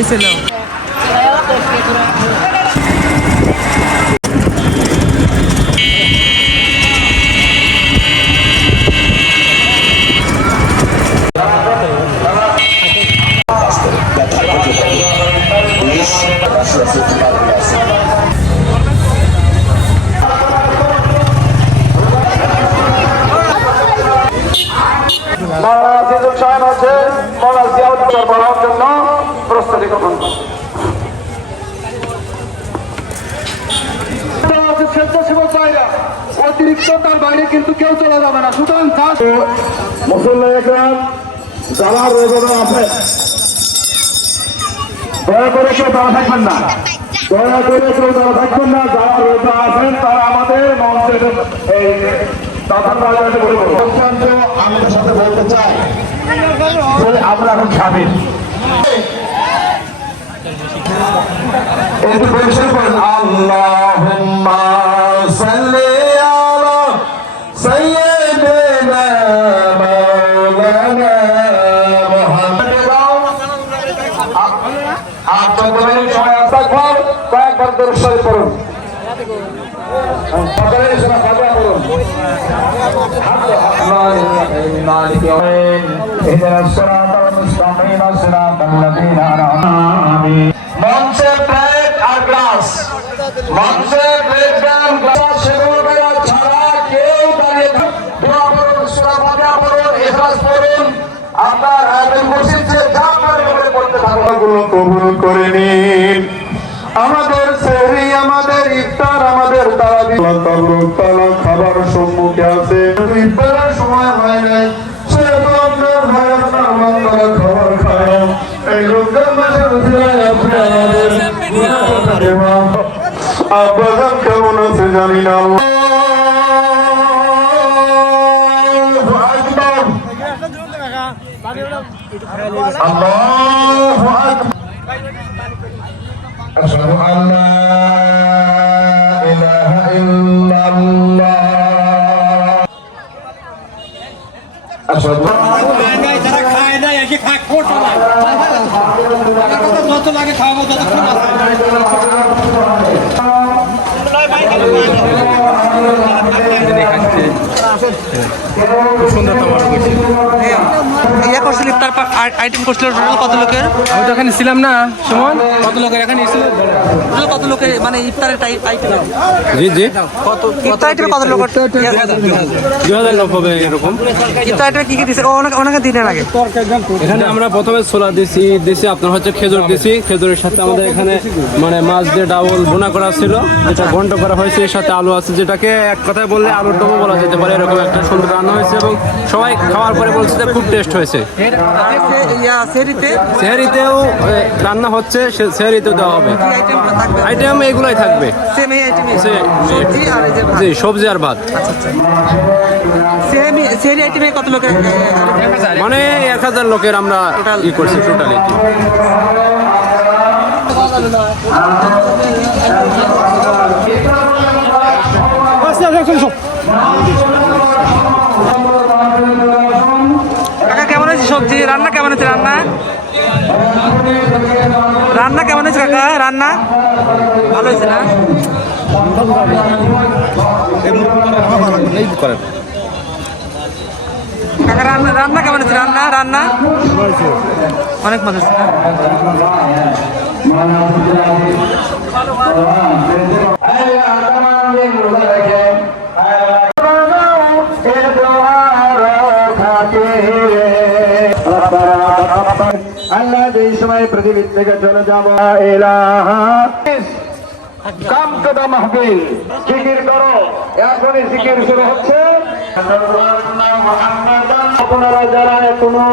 Oi, Celão. বাইরে কিন্তু কেউ চলে যাবে না। সুতরাং একরাম যারা দয়া করে কেউ দাঁড়া থাকবেন না। দয়া করে কেউ দাঁড়া থাকবেন না। যারা রোজা আছেন তারা আমাদের মঞ্চের এই আমাদের সাথে বলতে চাই। আমরা এখন মঞ্চে প্লেট আর গ্লাস। মঞ্চে প্লেট গ্লাস গ্লাস সেগুলো ছাড়া কেউ দাঁড়িয়ে থাক- দোয়া করুন সূরা ফাতিহা পড়ুন ইখলাস পড়ুন। আপনার আয়াতুল কুরসির চেয়ে যা পারেন করে পড়তে থাকুন। গুলো কবুল করে নিন। আমাদের তাবরুক তালা খাবার সম্মুখে আছে ইফতারের সময় হয় নাই সেহেতু আপনার আল্লাহু আল্লাহু إلا الله أشهد যারা খায় আইটেম করছিল টোটাল কত লোকের? আমি তো এখানে ছিলাম না সুমন। কত লোকের এখানে এসেছিল? টোটাল কত লোকের মানে ইফতারের আইটেম জি জি। কত ইফতার আইটেমে কত লোক দুই হাজার লোক হবে এরকম। ইফতার আইটেমে কি কি দিছে? ও অনেক দিনের আগে। এখানে আমরা প্রথমে ছোলা দিছি দিছি আপনার হচ্ছে খেজুর দিছি। খেজুরের সাথে আমাদের এখানে মানে মাছ দিয়ে ডাবল বোনা করা ছিল যেটা ঘন্ট করা হয়েছে। এর সাথে আলু আছে যেটাকে এক কথায় বললে আলুর দমও বলা যেতে পারে। এরকম একটা সুন্দর রান্না হয়েছে এবং সবাই খাওয়ার পরে বলছে যে খুব টেস্ট হয়েছে। সেহারিতেও এ, রান্না হচ্ছে সে- সেহারিতেও দেওয়া হবে। আইটেম এগুলাই থাকবে। সেম এই আইটেম সে- সবজি আর ভাত? জি সবজি আর ভাত। আইটেমে কত লোকের মানে এক হাজার লোকের আমরা ই করছি টোটালি কাকা কেমন হয়েছে সবজি রান্না কেমন হয়েছে, রান্না? রান্না কেমন হয়েছে, কাকা? রান্না? ভালো হয়েছে না? রান্না রান্না কেমন হয়েছে, রান্না? রান্না? অনেক হয়েছে না? আল্লাহ যে সময় পৃথিবী থেকে চলে যাব। মাহবিল জিকির করো। এখনই জিকির শুরু হচ্ছে। আপনারা যারা এখনও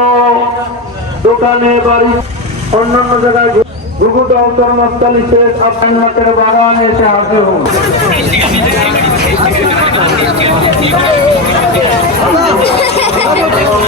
দোকানে, বাড়ি, অন্যান্য জায়গায় বাগানে এসে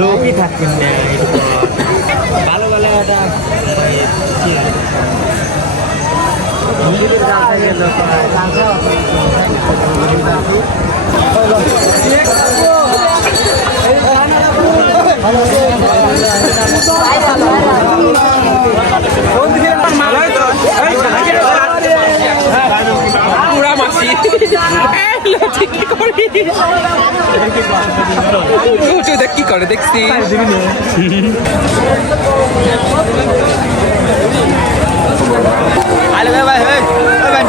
লোকই থাকবেন না এরকম। ভালো ভালো একটা নিজেদের কাছে গেল পুরা মাসি কি করে উঠে দেখ কি করে দেখছি আরে ভাই ভাই ভাই